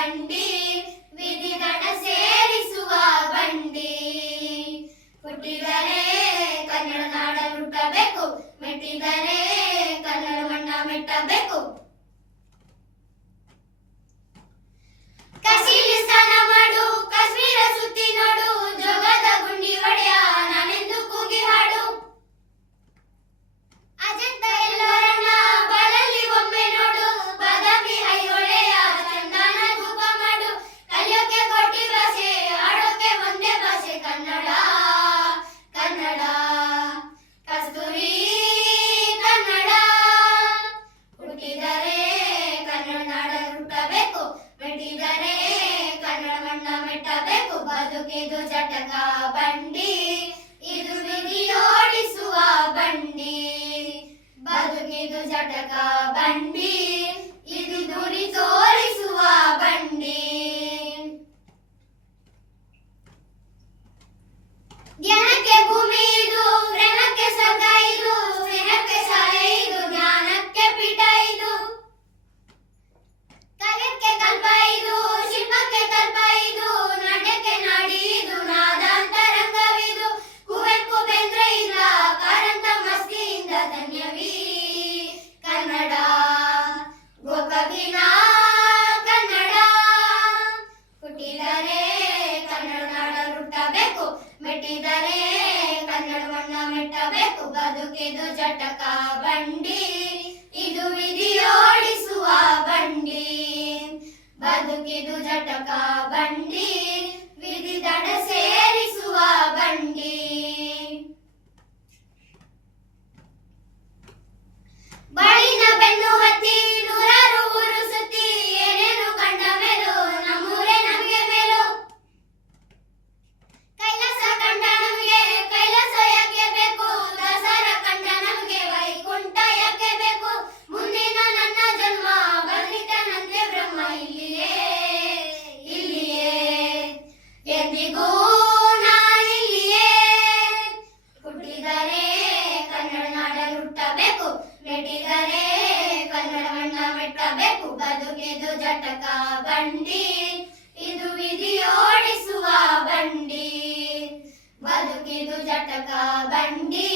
ಬಂಡಿ ವಿಧಿ ದಡ ಸೇರಿಸುವ ಬಂಡಿ. ಹುಟ್ಟಿದರೆ ಕನ್ನಡ ನಾಡ ಹುಟ್ಟಬೇಕು, ಮೆಟ್ಟಿದರೆ ಕನ್ನಡ ಮಣ್ಣ ಮೆಟ್ಟಬೇಕು. ಕಸಿಲಿ ಸ್ನಾನ ಮಾಡು, ಕಾಶ್ಮೀರ ಸುತ್ತಿ ನೋಡು, ಜೋಗದ ಗುಂಡಿ ಒಡೆಯ ನಾನೆಂದು ಕೂಗಿ ಹಾಡು. ಅಜಂತ ಎಲ್ಲರನ್ನ ಬಾಳಲ್ಲಿ ಒಮ್ಮೆ ನೋಡು, ಬಾದಾಮಿ ಐಹೊಳೆಯ ಚಂದನ ಧೂಪ ಮಾಡು. ಕಲಿಯೋಕೆ ಕೋಟಿ ಭಾಷೆ, ಆಡೋಕೆ ಒಂದೇ ಭಾಷೆ ಕನ್ನಡ ಕನ್ನಡ. ಕಸ್ತೂರಿ ಕನ್ನಡ. ಹುಟ್ಟಿದರೆ ಕನ್ನಡ ನಾಡ ಹುಟ್ಟಬೇಕು, ಮೆಟ್ಟಿದರೆ ಕನ್ನಡ ಮಣ್ಣ ಮೆಟ್ಟಬೇಕು. ಬದುಕಿದು ಜಟಕ ಬಂಡಿ, ಇದು ವಿಧಿಯೋಡಿಸುವ ಬಂಡಿ. ಬದುಕಿದು ಜಟಕ ಬಂಡಿ, ಇದು ಗುರಿ ತೋರಿಸುವ ಬಂಡಿ. ಜ್ಞಾನಕ್ಕೆ ಭೂಮಿ ಇದು, ಪ್ರೇಮಕ್ಕೆ ಸ್ವರ್ಗ ಇದು, ಸ್ನೇಹಕ್ಕೆ ಶಾಲೆ ಇದು, ಜ್ಞಾನಕ್ಕೆ ಪೀಠ ಇದು. ಕಾವ್ಯಕ್ಕೆ ಕಲ್ಪ ಇದು, ಶಿಲ್ಪಕ್ಕೆ ಕಲ್ಪ ಇದು, ನಾಟ್ಯಕ್ಕೆ ನಾಡಿ ಇದು, ನಾದಾಂತರಂಗವಿದು. ಕುವೆಂಪು ಬೇಂದ್ರೆ ಇಲ್ಲ, ಕಾರಂತ ಮಸ್ತಿಯಿಂದ ಧನ್ಯವೀ ಕನ್ನಡ. ಗೋಕವಿನ ಕನ್ನಡ. ಹುಟ್ಟಿದರೆ ಕನ್ನಡ ನಾಡ ಹುಟ್ಟಬೇಕು, ಮೆಟ್ಟಿದರೆ ಕನ್ನಡ ಮಣ್ಣ ಮೆಟ್ಟಬೇಕು. ಬದುಕಿದು ಜಟಕ ಬಂಡಿ, ಇದು ವಿಧಿಯೋಡಿಸುವ ಬಂಡಿ. ಬದುಕಿದು ಜಟಕ ಬಂಡಿ, ವಿಧಿ ದಡ ಸೇರಿಸುವ ಬಂಡಿ. ಬಾಳಿನ ಬೆನ್ನು ಹತ್ತಿ ನೂರಾರು ಊರು ಸುತ್ತಿ, ಏನೇನು ಕಂಡ ಮೇಲು ನಮ್ಮೂರೇ ನಮಗೆ ಮೇಲು. ಕೈಲಾಸ ಕಂಡ ನಮಗೆ ಕೈಲಾಸ ಯಾಕೆ ಬೇಕು, ದಾಸರ ಕಂಡ ನಮಗೆ ವೈಕುಂಠ ಯಾಕೆ ಬೇಕು. ಮುಂದಿನ ನನ್ನ ಜನ್ಮ ಬಂದಿತನಂತೆ ಬ್ರಹ್ಮ ಇಲ್ಲಿಯೇ ಇಲ್ಲಿಯೇ, ಎಂದಿಗೂ ನಾನಿಲ್ಲಿಯೇ. ಹುಟ್ಟಿದರೆ ಕನ್ನಡ ನಾಡ ಹುಟ್ಟಬೇಕು, ಮೆಟ್ಟಿದರೆ ಕನ್ನಡ ಮಣ್ಣ ಮೆಟ್ಟಬೇಕು. ಬದುಕಿದು ಜಟಕ ಬಂಡಿ, ಇದು ವಿಧಿಯೋಡಿಸುವ ಬಂಡಿ. ಬದುಕಿದು ಜಟಕ ಬಂಡಿ,